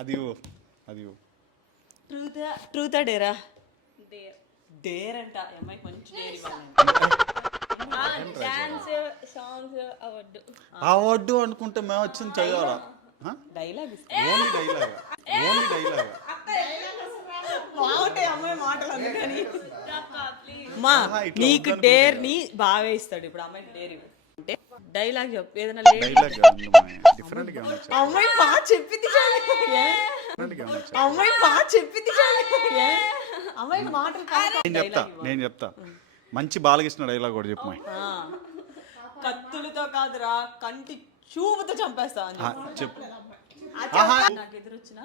అది ట్రూతా డేరా? డేర్ అంట. అమ్మాయికి మంచి డేర్ ఇవ్వాలి. డాన్స్ సాంగ్స్ అవార్డు అనుకుంటే మేము వచ్చింది చదవాలా? డైలాగ్ ఓన్లీ డైలాగ్ బాగుంటాయి అమ్మాయి మాటలు అందుకని. మా నీకు డేర్ ని బాగా ఇస్తాడు. ఇప్పుడు అమ్మాయికి డేర్ ఇవ్వు అంటే డైలాగ్ చెప్పు ఏదైనా. డిఫరెంట్ గా అమ్మాయి బాగా చెప్పింది. అమ్మాయి బాగా చెప్పింది. అమ్మాయి మాటలు నేను చెప్తా మంచి బాలకృష్ణ డైలాగ్ కూడా చెప్పు. కత్తులతో కాదురా కంటి చూపుతో చంపేస్తా అని చెప్పు. నాకు ఎదురు వచ్చిన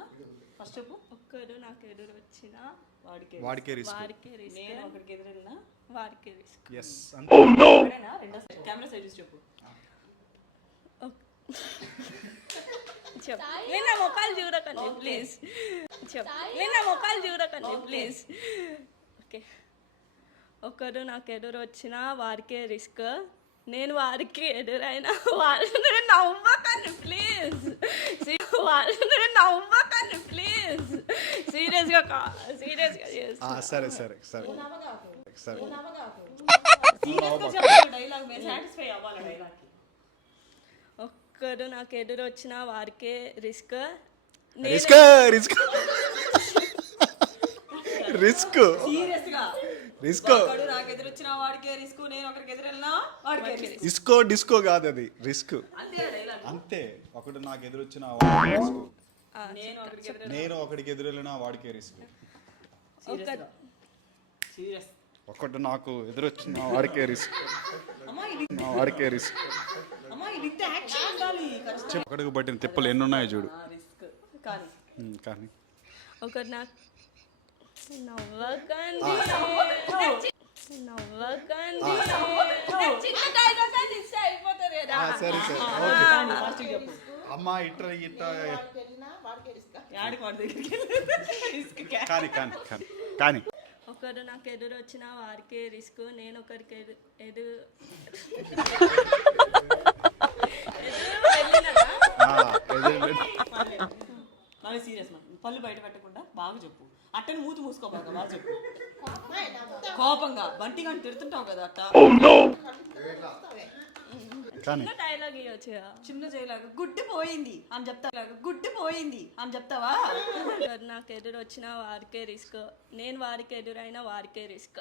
ఫస్ట్ చెప్పు. ఒక్కడు నాకు ఎదురు వచ్చిన వాడికే రిస్క్. నేను ఒకరికి ఎదురెళ్ళినా వాడికే రిస్క్. కెమెరా సైడ్ చెప్పు. చెప్పు. నేను నా మొక్కలు చూడకండి ప్లీజ్. చెప్పు. నేను నా మొక్కలు చూడకండి ప్లీజ్. ఓకే. ఒకరు నాకు ఎదురు వచ్చిన వారికే రిస్క్, నేను వారికి ఎదురైనా వారిని నవ్వకండి ప్లీజ్. వారిని నవ్వకండి ప్లీజ్. సీరియస్గా సరే సరే సరే సరే. ఒక్కరు నాకు ఎదురు వచ్చిన వారికే risk, risk risk risk risk. నాకు ఎదురు వచ్చిన వాడికే రిస్క్, నేను ఒకరికి ఎదురెళ్ళినా వాడికే రిస్క్. ఇస్కో డిస్కో కాదు అది రిస్క్ అంతే. ఒకడు నాకు ఎదురు వచ్చిన వాడికే రిస్క్, నేను ఒకడికి ఎదురెళ్ళినా వాడికే రిస్క్. ఒకటి నాకు ఎదురొచ్చిన వాడికే రిస్క్, వాడికే రిస్క్. ఒకడికి పట్టిన తిప్పలు ఎన్ని ఉన్నాయో చూడు. కానీ ఒకరు నాకు నవ్వకండి సరే సరే అమ్మా ఇట్లా ఇట్లా కానీ కానీ కానీ కానీ ఒకరు నాకు ఎదురు వచ్చిన వారికే రిస్క్, నేను ఒకరికి ఎదురు సీరియస్ పళ్ళు బయట పెట్టకుండా బాగా చెప్పు. అట్టని మూతి మూసుకోబాగా బాగా చెప్పు. కోపంగా బంటి కానీ తిడుతుంటావు కదా అట్ట. డైలాగ్ ఇవ్వచ్చు. చిన్న చేయలాగా గుడ్డి పోయింది అని చెప్తా. గుడ్డి పోయింది అని చెప్తావా? నాకు ఎదురు వచ్చిన వారికే రిస్క్, నేను వారికి ఎదురైనా వారికే రిస్క్.